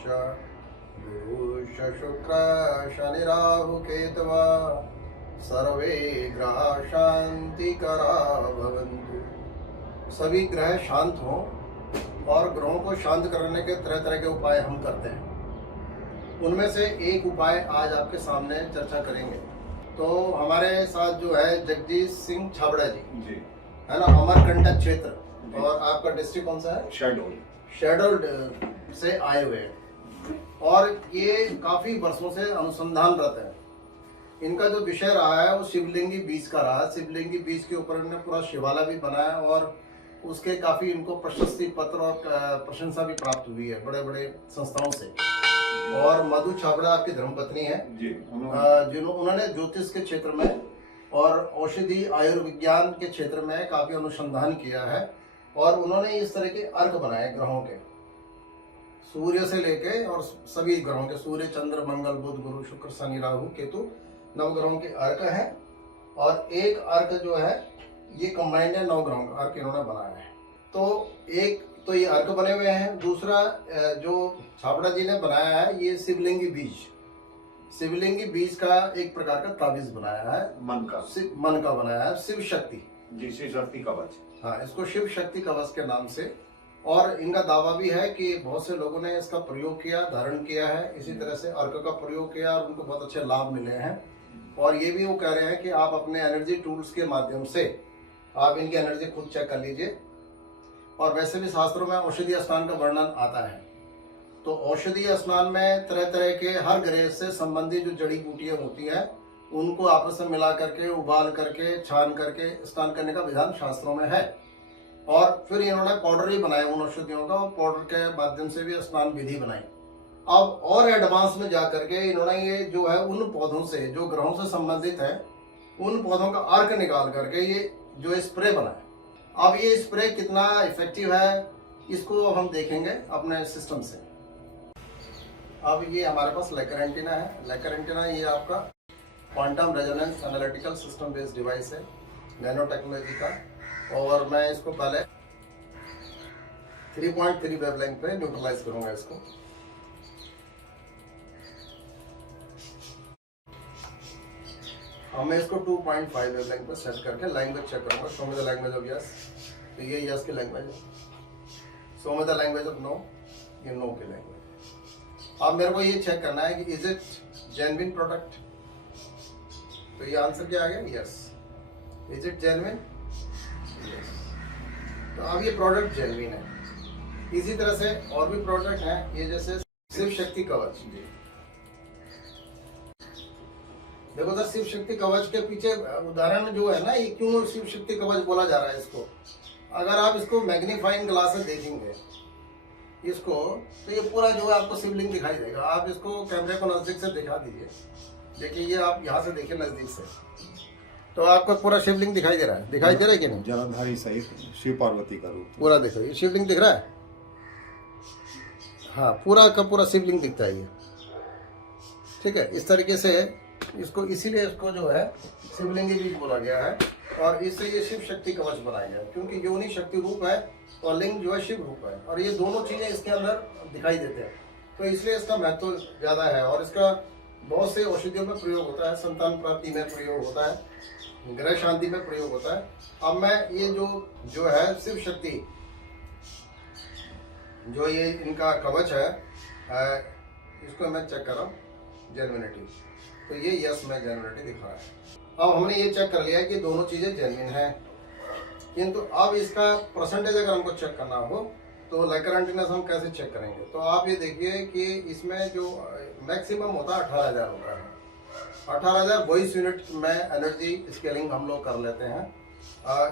गुरुश्च शुक्र शनि राहु केतवा सर्वे ग्रह शांतिकरा भवन्तु। सभी ग्रह शांत हों और ग्रहों को शांत करने के तरह तरह के उपाय हम करते हैं। उनमें से एक उपाय आज आपके सामने चर्चा करेंगे। तो हमारे साथ जो है जगदीश सिंह छाबड़ा जी है ना, अमरकंटक क्षेत्र, और आपका डिस्ट्रिक्ट कौन सा है? शेडोल्ड से आए हुए हैं और ये काफी वर्षों से अनुसंधानरत है। इनका जो विषय रहा है वो शिवलिंगी बीज का रहा है। शिवलिंगी बीज के ऊपर इन्होंने पूरा शिवाला भी बनाया और उसके काफी इनको प्रशस्ति पत्र और प्रशंसा भी प्राप्त हुई है बड़े बड़े संस्थाओं से। और मधु छाबड़ा आपकी धर्मपत्नी है उन्होंने ज्योतिष के क्षेत्र में और औषधि आयुर्विज्ञान के क्षेत्र में काफी अनुसंधान किया है और उन्होंने इस तरह के अर्क बनाए ग्रहों के, सूर्य से लेके और सभी ग्रहों के, सूर्य चंद्र मंगल बुध गुरु शुक्र शनि राहु केतु, नवग्रहों के अर्क हैं। और एक अर्क जो है ये कंबाइंड है, 9 ग्रहों का अर्क इन्होंने बनाया है। तो एक तो ये अर्क बने हुए हैं। दूसरा जो छाबड़ा जी ने बनाया है ये शिवलिंगी बीज का एक प्रकार का ताबीज बनाया है, मन का बनाया है, शिव शक्ति कवच। हाँ, इसको शिव शक्ति कवच के नाम से। और इनका दावा भी है कि बहुत से लोगों ने इसका प्रयोग किया, धारण किया है, इसी तरह से अर्क का प्रयोग किया और उनको बहुत अच्छे लाभ मिले हैं। और ये भी वो कह रहे हैं कि आप अपने एनर्जी टूल्स के माध्यम से आप इनकी एनर्जी खुद चेक कर लीजिए। और वैसे भी शास्त्रों में औषधि स्नान का वर्णन आता है। तो औषधि स्नान में तरह तरह के हर ग्रह से संबंधित जो जड़ी बूटियां होती हैं उनको आपस में मिला करके, उबाल करके, छान करके स्नान करने का विधान शास्त्रों में है। और फिर इन्होंने पाउडर भी बनाया उन औषधियों का, और पाउडर के माध्यम से भी स्नान विधि बनाई। अब और एडवांस में जा करके इन्होंने ये जो है उन पौधों से जो ग्रहों से संबंधित है उन पौधों का अर्क निकाल करके ये जो स्प्रे बनाए। अब ये स्प्रे कितना इफेक्टिव है इसको हम देखेंगे अपने सिस्टम से। अब ये हमारे पास लेकर एंटीना है। लेकर एंटीना ये आपका quantum resonance analytical system based device है, नैनो टेक्नोलॉजी का। और मैं इसको पहले 3.3 वेवलेंथ पे न्यूट्रलाइज करूंगा इसको। अब मैं इसको 2.5 वेवलेंथ पे सेट करके लैंग्वेज चेक करूंगा। Show me the language of yes, तो ये यस की लैंग्वेज है। Show me the language of no, ये नो की लैंग्वेज। अब मेरे को ये चेक करना है कि इज इट जेन्युइन प्रोडक्ट, तो ये आंसर क्या आ गया? Yes. Is it genuine? Yes. तो अब ये प्रोडक्ट जेन्युइन है। इसी तरह से और भी प्रोडक्ट हैं, ये जैसे शिव शक्ति कवच। देखो सर, शिव शक्ति कवच के पीछे उदाहरण जो है ना, ये क्यों शिव शक्ति कवच बोला जा रहा है इसको, अगर आप इसको मैग्नीफाइंग ग्लास से देखेंगे इसको, तो ये पूरा जो है आपको शिवलिंग दिखाई देगा। आप इसको कैमरे को नजदीक से दिखा दीजिए। देखिए, ये आप यहाँ से देखिए नजदीक से, तो आपको पूरा शिवलिंग दिखाई दे रहा है। दिखाई दे रहा है कि नहीं? जलधारी सहित शिव पार्वती का रूप पूरा देखो, ये शिवलिंग दिख रहा है। हाँ, पूरा का पूरा शिवलिंग दिखता है ये। ठीक है, इस तरीके से इसको, इसीलिए इसको जो है शिवलिंगी बीज बोला गया है। और इससे ये शिव शक्ति कवच बनाया गया क्योंकि योनि शक्ति रूप है और लिंग जो है शिव रूप है, और ये दोनों चीजें इसके अंदर दिखाई देते हैं। तो इसलिए इसका महत्व ज्यादा है और इसका बहुत से औषधियों में प्रयोग होता है, संतान प्राप्ति में प्रयोग होता है, ग्रह शांति में प्रयोग होता है। अब मैं ये जो है शिव शक्ति, जो ये इनका कवच है, इसको मैं चेक कर रहा हूँ जेन्युइनिटी, तो ये यस में जेन्युइनिटी दिखा रहा है। अब हमने ये चेक कर लिया कि दोनों चीजें जेन्युइन हैं, किंतु अब इसका परसेंटेज अगर हमको चेक करना हो तो लेकर एंटीना हम कैसे चेक करेंगे? तो आप ये देखिए कि इसमें जो मैक्सिमम होता है 18,000 होता है। 18,000 वॉइस यूनिट में एनर्जी स्केलिंग हम लोग कर लेते हैं।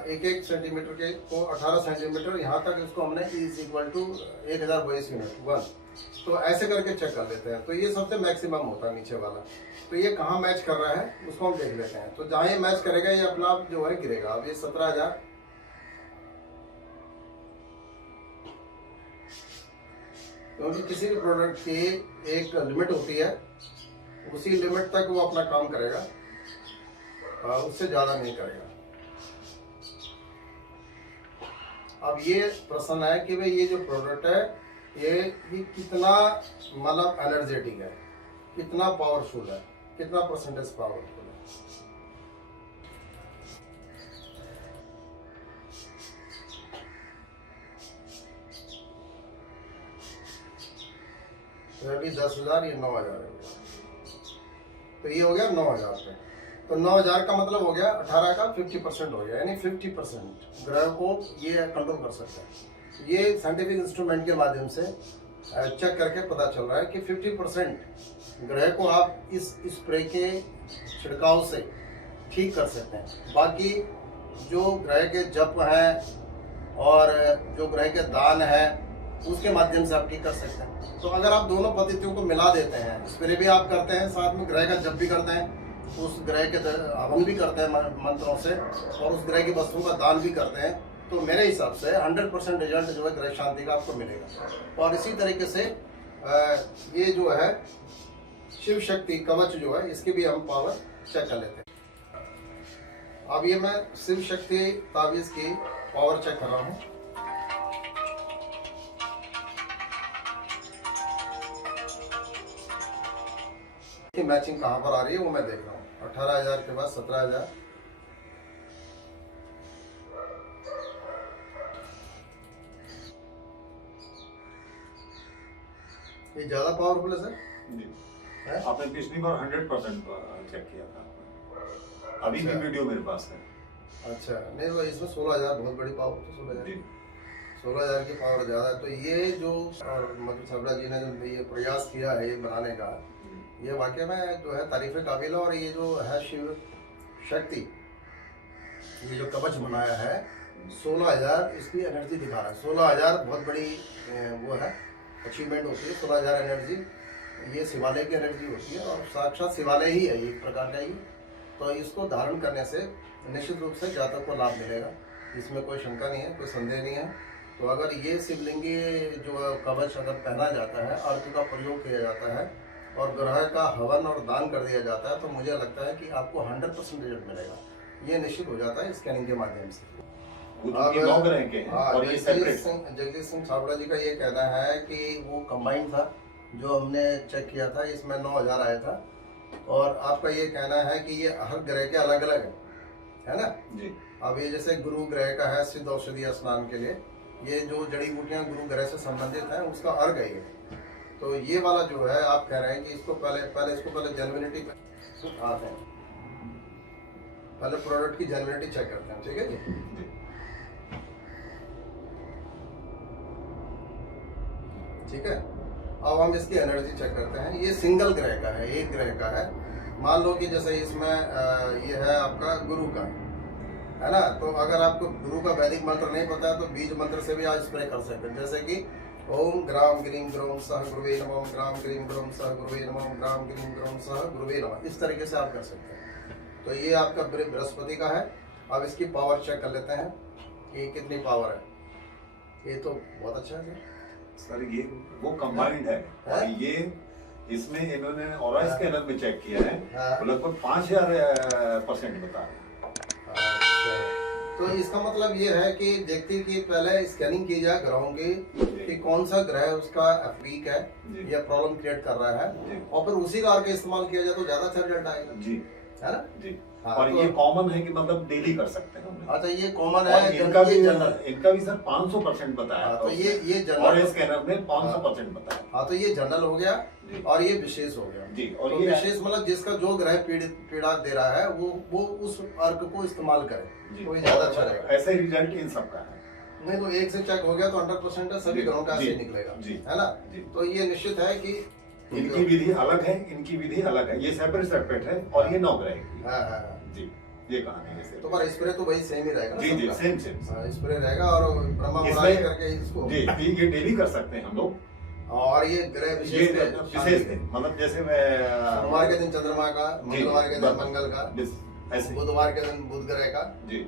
एक सेंटीमीटर के को 18 सेंटीमीटर यहाँ तक इसको हमने is equal to 1000 voice unit 1, तो ऐसे करके चेक कर लेते हैं। तो ये सबसे मैक्सिमम होता है नीचे वाला। तो ये कहाँ मैच कर रहा है उसको हम देख लेते हैं। तो जहाँ ये मैच करेगा ये अपना आप जो है गिरेगा। अब ये 17,000, क्योंकि किसी भी प्रोडक्ट की एक लिमिट होती है, उसी लिमिट तक वो अपना काम करेगा, उससे ज़्यादा नहीं करेगा। अब ये प्रश्न है कि भाई ये जो प्रोडक्ट है ये कि कितना मतलब एनर्जेटिक है, कितना पावरफुल है, कितना परसेंटेज पावरफुल है। तो अभी 10,000, ये 9,000 है, तो ये हो गया 9,000 पे। तो 9,000 का मतलब हो गया 18 का 50% हो गया, यानी 50% ग्रह को ये कंट्रोल कर सकता है। ये साइंटिफिक इंस्ट्रूमेंट के माध्यम से चेक करके पता चल रहा है कि 50% ग्रह को आप इस स्प्रे के छिड़काव से ठीक कर सकते हैं। बाकी जो ग्रह के जप हैं और जो ग्रह के दान है उसके माध्यम से आप ठीक कर सकते हैं। तो अगर आप दोनों पद्धतियों को मिला देते हैं, स्प्रे भी आप करते हैं, साथ में ग्रह का जप भी करते हैं, उस ग्रह के हवन भी करते हैं मंत्रों से, और उस ग्रह की वस्तुओं का दान भी करते हैं, तो मेरे हिसाब से 100% रिजल्ट जो है ग्रह शांति का आपको मिलेगा। और इसी तरीके से ये जो है शिव शक्ति कवच जो है, इसकी भी हम पावर चेक कर लेते हैं। अब ये मैं शिव शक्ति ताबीज की पावर चेक कर रहा हूँ। मैचिंग कहाँ पर आ रही है वो मैं देख रहा हूँ। 18,000 के बाद 17,000, ये ज्यादा पावरफुल है सर जी। आपने पिछली बार 100% चेक किया था, अभी भी वीडियो मेरे पास है। अच्छा, नहीं वो इसमें 16,000 बहुत बड़ी पावर, तो 16,000 की पावर ज्यादा है। तो ये जो मतलब सबला जी ने जो ये प्रयास किया है ये बनाने का, ये वाकई में जो है तारीफ काबिल है। और ये जो है शिव शक्ति, ये जो कवच बनाया है 16,000 इसकी एनर्जी दिखा रहा है। 16,000 बहुत बड़ी वो है अचीवमेंट होती है। 16,000 एनर्जी ये शिवालय की एनर्जी होती है, और साक्षात शिवालय ही है एक प्रकार का ही। तो इसको धारण करने से निश्चित रूप से जातक को लाभ मिलेगा, इसमें कोई शंका नहीं है, कोई संदेह नहीं है। तो अगर ये शिवलिंगी जो कवच अगर पहना जाता है, आरती का प्रयोग किया जाता है और ग्रह का हवन और दान कर दिया जाता है, तो मुझे लगता है कि आपको 100% रिजल्ट मिलेगा। ये निश्चित हो जाता है स्कैनिंग के माध्यम से। जगदीश सिंह छाबड़ा जी का ये कहना है कि वो कंबाइंड था जो हमने चेक किया था, इसमें 9,000 आया था। और आपका ये कहना है कि ये हर ग्रह के अलग अलग है ना जी। अब ये जैसे गुरु ग्रह का है सिद्ध औषधि स्नान के लिए, ये जो जड़ी बूटियां गुरु ग्रह से संबंधित है उसका अर्घ है ये। तो ये वाला जो है आप कह रहे हैं कि इसको पहले जेन्युइनिटी आते हैं, पहले प्रोडक्ट की जेन्युइनिटी चेक करते हैं, ठीक है जी। ठीक है, अब हम इसकी एनर्जी चेक करते हैं। ये सिंगल ग्रह का है, एक ग्रह का है। मान लो कि जैसे इसमें ये है आपका गुरु का, है ना। तो अगर आपको गुरु का वैदिक मंत्र नहीं पता है तो बीज मंत्र से भी आज स्प्रे कर सकते हैं, जैसे कि ओम ग्राम ग्रीम ग्रोम सह गुरुवे नमः, ओम ग्राम ग्रीम ग्रोम सह गुरुवे नमः, ओम ग्राम ग्रीम ग्रोम सह गुरुवे नमः। इस तरीके से आप कर सकते हैं। तो ये आपका बृहस्पति का है। अब इसकी पावर चेक कर लेते हैं कि कितनी पावर है। ये तो बहुत अच्छा है सर, ये वो कंबाइंड है, और ये इसमें इन्होंने ऑरा स्कैनर में चेक किया है, तो लगभग 5,000% बता रहे हैं। तो इसका मतलब ये है कि व्यक्ति की पहले स्कैनिंग की जाए ग्रहों की कि कौन सा ग्रह उसका वीक है या प्रॉब्लम क्रिएट कर रहा है, और फिर उसी का अर्घ इस्तेमाल किया जाए तो ज्यादा अच्छा रिजल्ट आएगा जी, है ना जी। और तो ये कॉमन है कि मतलब डेली कर सकते हैं। अच्छा, ये कॉमन है। इनका भी सर 500% बताया। तो ये जनरल और स्कैनर में 500% बताया। हाँ, तो ये जनरल हो गया और ये विशेष हो गया जी। और तो ये विशेष मतलब जिसका जो ग्रह पीड़ा दे रहा है वो उस अर्घ को इस्तेमाल करे तो ये ज्यादा अच्छा रहेगा। ऐसा ही रिजल्ट इन सबका है। नहीं तो एक से चेक हो गया तो 100% है, सभी ग्रहों का ऐसे निकलेगा, है ना। तो ये निश्चित है कि इनकी विधि अलग है, इनकी विधि अलग है। ये सेपरेट है और ये 9 ग्रह की जी। ये कहानी है। तो पर स्प्रे तो वही सेम ही रहेगा जी जी, सेम स्प्रे रहेगा। और ब्रह्मा मुरारी करके इसको जी ये डेली कर सकते हैं हम लोग। और ये ग्रह विशेष दिन मतलब जैसे सोमवार के दिन चंद्रमा का, मंगलवार के दिन मंगल का, बुधवार के दिन बुध ग्रह का।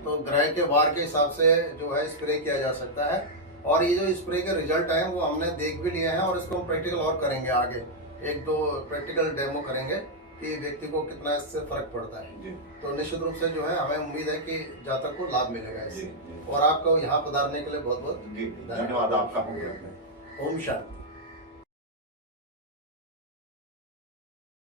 तो ग्रह के वार के हिसाब से जो है स्प्रे किया जा सकता है। और ये जो स्प्रे के रिजल्ट है वो हमने देख भी लिए हैं, और इसको हम प्रैक्टिकल और करेंगे आगे, 1-2 प्रैक्टिकल डेमो करेंगे कि व्यक्ति को कितना इससे फर्क पड़ता है। तो निश्चित रूप से जो है हमें उम्मीद है कि जातक को लाभ मिलेगा इससे। और आपको यहाँ पधारने के लिए बहुत बहुत धन्यवाद आपका। ओम शांति।